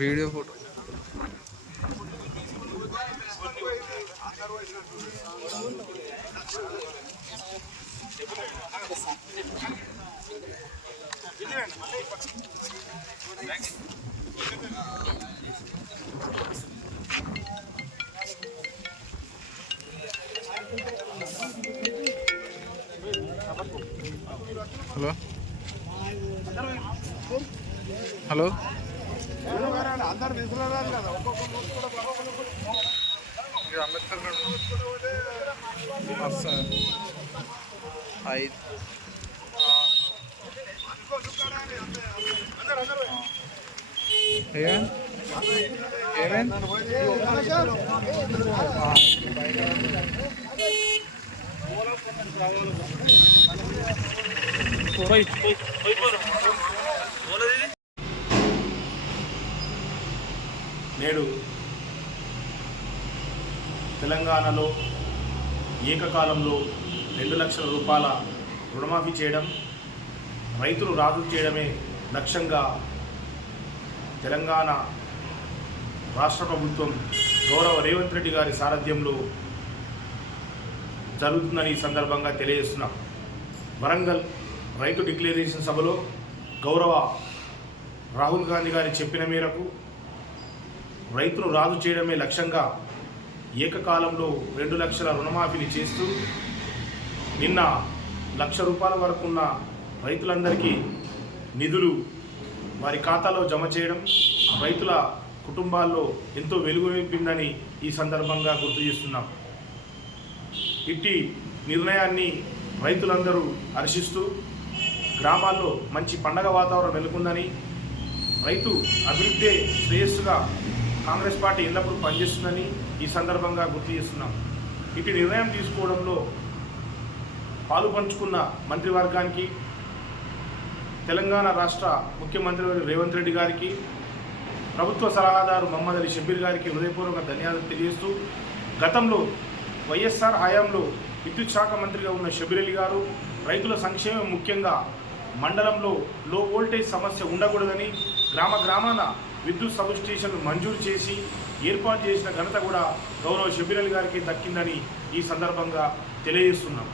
Video photo hello hello Ambedkar నేడు తెలంగాణలో ఏకకాలంలో 2 లక్షల రూపాయల రుణమాఫీ చేయడం, రైతులు రాజు చేయడమే లక్ష్యంగా తెలంగాణ రాష్ట్ర ప్రభుత్వం గౌరవ రేవంత్ రెడ్డి గారి సారథ్యంలో జరుగుతుందని ఈ సందర్భంగా తెలియజేస్తున్నాం. వరంగల్ రైతు డిక్లరేషన్ సభలో గౌరవ రాహుల్ గాంధీ గారి చెప్పిన మేరకు రైతును రాజు చేయడమే లక్ష్యంగా ఏకకాలంలో 2 లక్షల రుణమాఫీని చేస్తూ నిన్న 1 లక్ష రూపాయల వరకున్న రైతులందరికీ నిధులు వారి ఖాతాలో జమ చేయడం రైతుల కుటుంబాల్లో ఎంతో వెలుగు నింపిందని ఈ సందర్భంగా గుర్తు చేస్తున్నాం. ఇట్టి నిర్ణయాన్ని రైతులందరూ హర్షిస్తూ గ్రామాల్లో మంచి పండగ వాతావరణం నెలకొందని, రైతు అభివృద్ధి శ్రేయస్సుగా కాంగ్రెస్ పార్టీ ఎల్లప్పుడూ పనిచేస్తుందని ఈ సందర్భంగా గుర్తు చేస్తున్నాం. ఇటు నిర్ణయం తీసుకోవడంలో పాలు పంచుకున్న మంత్రివర్గానికి, తెలంగాణ రాష్ట్ర ముఖ్యమంత్రి రేవంత్ రెడ్డి గారికి, ప్రభుత్వ సలహాదారు మహమ్మద్ అలీ షబ్బీర్ గారికి హృదయపూర్వక ధన్యవాదాలు తెలియజేస్తూ, గతంలో వైఎస్ఆర్ హయాంలో విద్యుత్ శాఖ మంత్రిగా ఉన్న షబ్బీర్ అలీ గారు రైతుల సంక్షేమం ముఖ్యంగా మండలంలో లో వోల్టేజ్ సమస్య ఉండకూడదని గ్రామాన విద్యుత్ సబ్ స్టేషన్లు మంజూరు చేసి ఏర్పాటు చేసిన ఘనత కూడా గౌరవ షబ్బీర్ అలీ గారికి దక్కిందని ఈ సందర్భంగా తెలియజేస్తున్నాం.